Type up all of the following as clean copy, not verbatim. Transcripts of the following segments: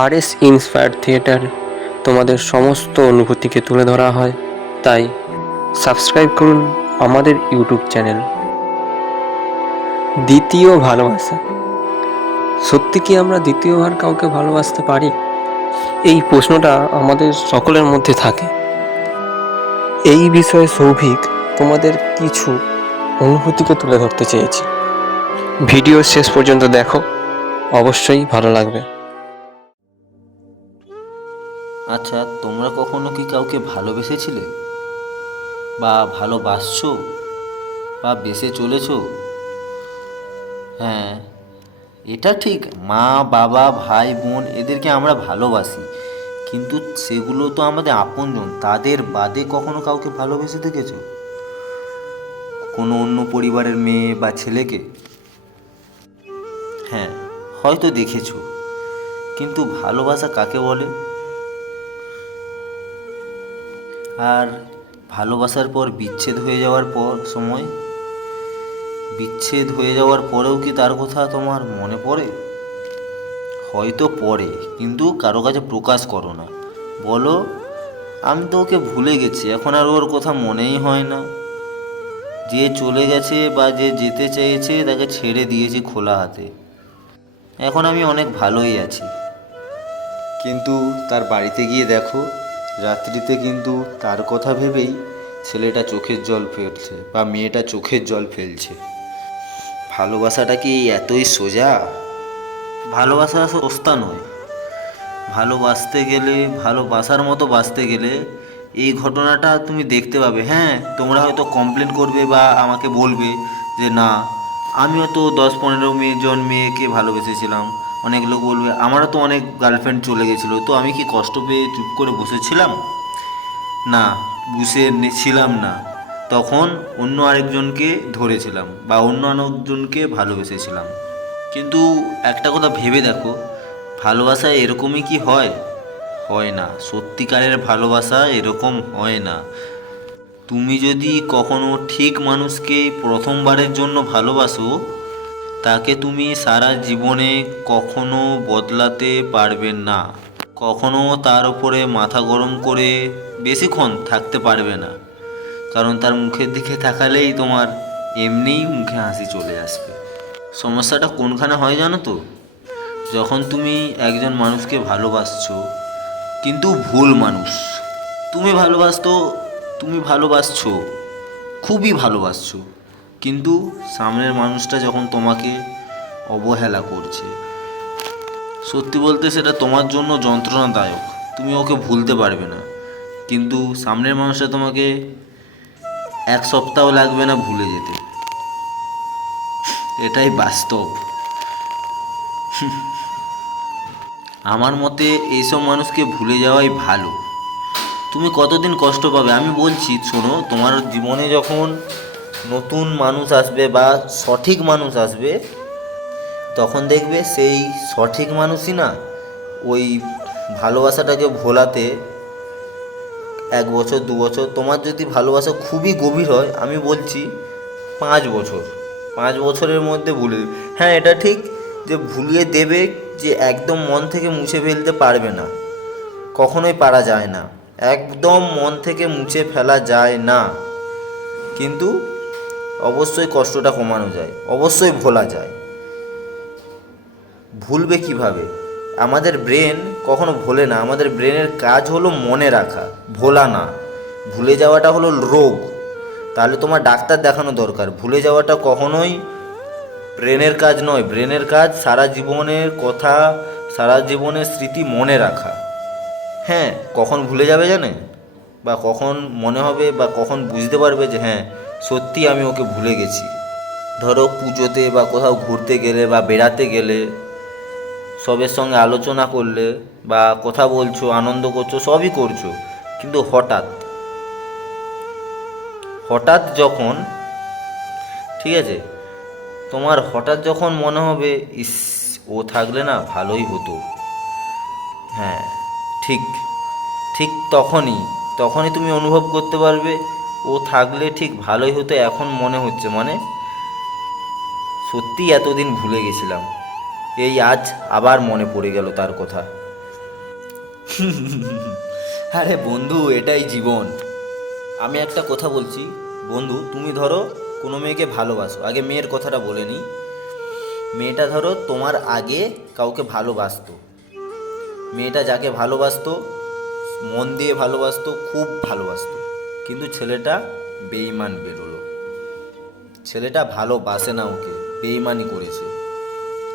RS inspired theatre তোমাদের সমস্ত অনুভূতিকে তুলে ধরা হয়, তাই সাবস্ক্রাইব করুন আমাদের ইউটিউব চ্যানেল। দ্বিতীয় ভালোবাসা। সত্যি কি আমরা দ্বিতীয়বার কাউকে ভালোবাসতে পারি? এই প্রশ্নটা আমাদের সকলের মধ্যে থাকে। এই বিষয়ে সৌভিক তোমাদের কিছু অনুভূতিকে তুলে ধরতে চেয়েছি। ভিডিও শেষ পর্যন্ত দেখো, অবশ্যই ভালো লাগবে। আচ্ছা, তোমরা কখনো কি কাউকে ভালোবেসেছিলে বা ভালোবাসছো বা বেসে চলেছো? হ্যাঁ, এটা ঠিক। মা, বাবা, ভাই, বোন এদেরকে আমরা ভালোবাসি, কিন্তু সেগুলো তো আমাদের আপনজন। তাদের বাদে কখনো কাউকে ভালোবেসে দেখেছো? কোনো অন্য পরিবারের মেয়ে বা ছেলেকে? হ্যাঁ, হয়তো দেখেছো, কিন্তু ভালোবাসা কাকে বলে? আর ভালোবাসার পর বিচ্ছেদ হয়ে যাওয়ার বিচ্ছেদ হয়ে যাওয়ার পরেও কি তার কথা তোমার মনে পড়ে? হয়তো পড়ে, কিন্তু কারো কাছে প্রকাশ করো না। বলো, আমি তো ওকে ভুলে গেছি, এখন আর ওর কথা মনেই হয় না। যে চলে গেছে বা যে যেতে চেয়েছে তাকে ছেড়ে দিয়েছি খোলা হাতে। এখন আমি অনেক ভালোই আছি। কিন্তু তার বাড়িতে গিয়ে দেখো, রাত্রিতে কিন্তু তার কথা ভেবেই ছেলেটা চোখের জল ফেলছে বা মেয়েটা চোখের জল ফেলছে। ভালোবাসাটা কি এতই সোজা? ভালোবাসা সস্তা নয়। ভালোবাসার মতো বাঁচতে গেলে এই ঘটনাটা তুমি দেখতে পাবে। হ্যাঁ, তোমরা হয়তো কমপ্লেন করবে বা আমাকে বলবে যে না, আমিও তো 10-15 জন মেয়েকে ভালোবেসেছিলাম। অনেক লোক বলবে আমারও তো অনেক গার্লফ্রেন্ড চলে গেছিলো, তো আমি কি কষ্ট পেয়ে চুপ করে বসেছিলাম? না, ছিলাম না। তখন অন্য আরেকজনকে ধরেছিলাম বা অন্য আরেকজনকে ভালোবেসেছিলাম। কিন্তু একটা কথা ভেবে দেখো, ভালোবাসা এরকমই কি হয়? হয় না। সত্যিকারের ভালোবাসা এরকম হয় না। তুমি যদি কখনো ঠিক মানুষকে প্রথমবারের জন্য ভালোবাসো, তাকে তুমি সারা জীবনে কখনো বদলাতে পারবে না। কখনো তার উপরে মাথা গরম করে বেশিক্ষণ থাকতে পারবে না, কারণ তার মুখের দিকে তাকালেই তোমার এমনিই মুখে হাসি চলে আসবে। সমস্যাটা কোনখানে হয় জানো তো? যখন তুমি একজন মানুষকে ভালোবাসছো, কিন্তু ভুল মানুষ। তুমি ভালোবাসতো তুমি ভালোবাসছো, খুবই ভালোবাসছো, কিন্তু সামনের মানুষটা যখন তোমাকে অবহেলা করছে, সত্যি বলতে সেটা তোমার জন্য যন্ত্রণাদায়ক। তুমি ওকে ভুলতে পারবে না, কিন্তু সামনের মানুষটা তোমাকে 1 সপ্তাহ লাগবে না ভুলে যেতে। এটাই বাস্তব। আমার মতে এইসব মানুষকে ভুলে যাওয়াই ভালো। তুমি কতদিন কষ্ট পাবে? আমি বলছি শোনো, তোমার জীবনে যখন নতুন মানুষ আসবে বা সঠিক মানুষ আসবে, তখন দেখবে সেই সঠিক মানুষই না ওই ভালোবাসাটাকে ভোলাতে 1 বছর 2 বছর, তোমার যদি ভালোবাসা খুবই গভীর হয়, আমি বলছি 5 বছর, 5 বছরের মধ্যে ভুলে দেবে। হ্যাঁ, এটা ঠিক যে ভুলিয়ে দেবে, যে একদম মন থেকে মুছে ফেলতে পারবে না, কখনোই পারা যায় না। একদম মন থেকে মুছে ফেলা যায় না, কিন্তু অবশ্যই কষ্টটা কমানো যায়, অবশ্যই ভোলা যায়। ভুলবে কিভাবে? আমাদের ব্রেন কখনো ভোলে না। আমাদের ব্রেনের কাজ হলো মনে রাখা, ভোলা না। ভুলে যাওয়াটা হলো রোগ। তাহলে তোমার ডাক্তার দেখানো দরকার। ভুলে যাওয়াটা কখনোই ব্রেনের কাজ নয়। ব্রেনের কাজ সারা জীবনের কথা, সারা জীবনের স্মৃতি মনে রাখা। হ্যাঁ, কখন ভুলে যাবে জানে, বা কখন মনে হবে বা কখন বুঝতে পারবে যে হ্যাঁ সত্যি আমি ওকে ভুলে গেছি? ধরো পুজোতে বা কোথাও ঘুরতে গেলে বা বেড়াতে গেলে, সবের সঙ্গে আলোচনা করলে বা কথা বলছো, আনন্দ করছো, সবই করছো, কিন্তু হঠাৎ হঠাৎ যখন, ঠিক আছে, তোমার হঠাৎ যখন মনে হবে ইস, ও থাকলে না ভালোই হতো। হ্যাঁ, ঠিক ঠিক তখনই তখনই তুমি অনুভব করতে পারবে ও থাকলে ঠিক ভালোই হতো। এখন মনে হচ্ছে, মানে সত্যিই এতদিন ভুলে গেছিলাম, এই আজ আবার মনে পড়ে গেল তার কথা। আরে বন্ধু, এটাই জীবন। আমি একটা কথা বলছি বন্ধু, তুমি ধরো কোনো মেয়েকে ভালোবাসো, আগে মেয়ের কথাটা বলে নিই। মেয়েটা ধরো তোমার আগে কাউকে ভালোবাসতো, মেয়েটা যাকে ভালোবাসতো মন দিয়ে ভালোবাসতো, খুব ভালোবাসতো, কিন্তু ছেলেটা বেঈমান বেরোলো, ছেলেটা ভালোবাসে না ওকে, বেঈমানি করেছে।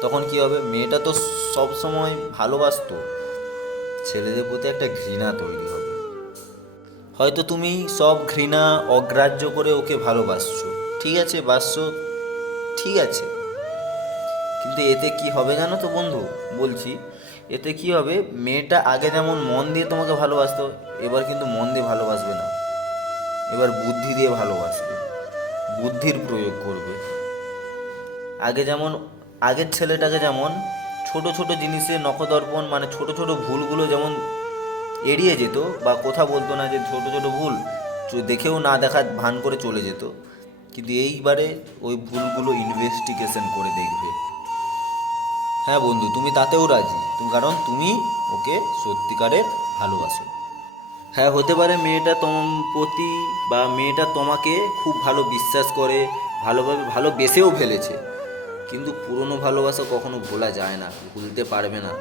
তখন কি হবে? মেয়েটা তো সব সময় ভালোবাসতো, ছেলেদের প্রতি একটা ঘৃণা তৈরি হবে। হয়তো তুমি সব ঘৃণা অগ্রাহ্য করে ওকে ভালোবাসছো, ঠিক আছে বাসছো, ঠিক আছে, কিন্তু এতে কি হবে জানো তো বন্ধু? বলছি, এতে কি হবে, মেয়েটা আগে যেমন মন দিয়ে তোমাকে ভালোবাসতো, এবার কিন্তু মন দিয়ে ভালোবাসবে না, এবার বুদ্ধি দিয়ে ভালোবাসবে, বুদ্ধির প্রয়োগ করবে। আগে যেমন, আগের ছেলেটাকে যেমন ছোট ছোট জিনিসে নখদর্পণ, মানে ছোট ছোট ভুলগুলো যেমন এড়িয়ে যেত বা কথা বলতো না, যে ছোট ছোট ভুল দেখেও না দেখা ভান করে চলে যেত, কিন্তু এইবারে ওই ভুলগুলো ইনভেস্টিগেশন করে দেখবে। হ্যাঁ বন্ধু, তুমি তাতেও রাজি, কারণ তুমি ওকে সত্যিকারের ভালোবাসো। হ্যাঁ, হতে পারে মেয়েটা প্রতি বা মেয়েটা তোমাকে খুব ভালো বিশ্বাস করে, ভালোভাবে ভালোবেসেও ফেলেছে, কিন্তু পুরনো ভালোবাসা কখনো ভোলা যায় না, ভুলতে পারবে না।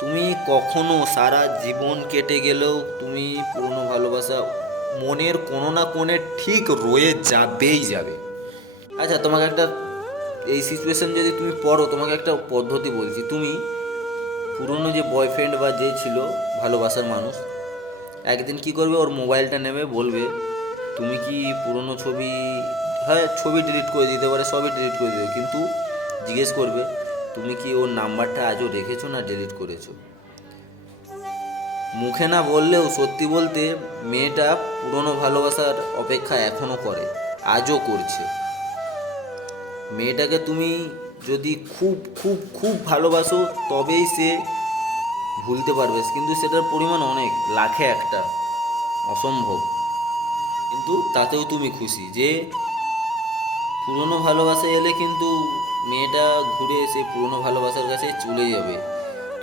তুমি কখনো সারা জীবন কেটে গেলেও তুমি পুরনো ভালোবাসা মনের কোনো না কোণে ঠিক রয়ে যাবেই যাবে। আচ্ছা, তোমাকে একটা, এই সিচুয়েশন যদি তুমি পড়ো, তোমাকে একটা পদ্ধতি বলছি। তুমি পুরনো যে বয়ফ্রেন্ড বা যে ছিল ভালোবাসার মানুষ, একদিন কি করবে, ওর মোবাইলটা নেবে, বলবে তুমি কি পুরনো ছবি, হ্যাঁ ছবি ডিলিট করে দিতে পারে, সবই ডিলিট করে দেবে, কিন্তু জিজ্ঞেস করবে তুমি কি ওর নাম্বারটা আজও রেখেছো না ডিলিট করেছো। মুখে না বললেও সত্যি বলতে মেয়েটা পুরনো ভালোবাসার অপেক্ষা এখনও করে, আজও করছে। মেয়েটাকে তুমি যদি খুব খুব খুব ভালোবাসো তবেই সে ভুলতে পারবে, কিন্তু সেটার পরিমাণ অনেক, লাখে একটা, অসম্ভব। কিন্তু তাতেও তুমি খুশি যে পুরনো ভালোবাসা এলে কিন্তু মেয়েটা ঘুরে এসে পুরনো ভালোবাসার কাছে চলে যাবে,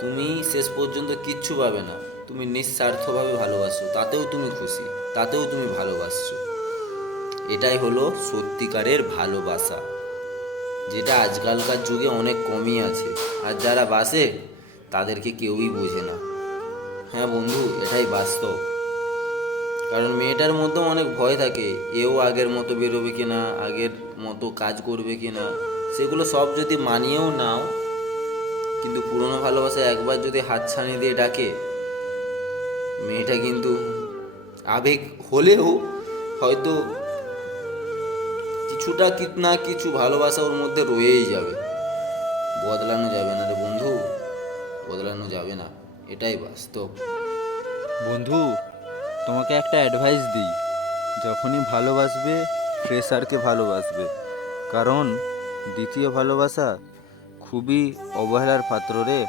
তুমি শেষ পর্যন্ত কিচ্ছু পাবে না, তুমি নিঃস্বার্থভাবে ভালোবাসো, তাতেও তুমি খুশি, তাতেও তুমি ভালোবাসছো। এটাই হলো সত্যিকারের ভালোবাসা, যেটা আজকালকার যুগে অনেক কমই আছে, আর যারা বাসে তাদেরকে কেউই বোঝে না। হ্যাঁ বন্ধু, এটাই বাস্তব। কারণ মেয়েটার মধ্যেও অনেক ভয় থাকে, এও আগের মতো বেরোবে কিনা, আগের মতো কাজ করবে কিনা, সেগুলো সব যদি মানিয়েও নাও, কিন্তু পুরনো ভালোবাসা একবার যদি হাত ছানিয়ে দিয়ে ডাকে, মেয়েটা কিন্তু আবেগ হলেও হয়তো কিছুটা না কিছু ভালোবাসা ওর মধ্যে রয়েই যাবে, বদলানো যাবে না রে বন্ধু, বদলানো যাবে না, এটাই বাস্তব। বন্ধু, তোমাকে একটা অ্যাডভাইস দিই, যখনই ভালোবাসবে ফ্রেশারকে ভালোবাসবে, কারণ দ্বিতীয় ভালোবাসা খুবই অবহেলার পাত্র রে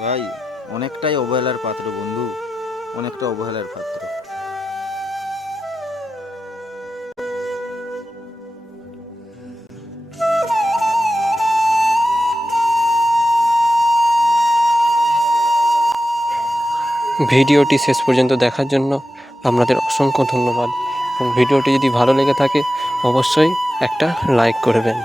ভাই, অনেকটাই অবহেলার পাত্র বন্ধু, অনেকটা অবহেলার পাত্র। ভিডিওটি শেষ পর্যন্ত দেখার জন্য আপনাদের অসংখ্য ধন্যবাদ, এবং ভিডিওটি যদি ভালো লেগে থাকে অবশ্যই একটা লাইক করবেন।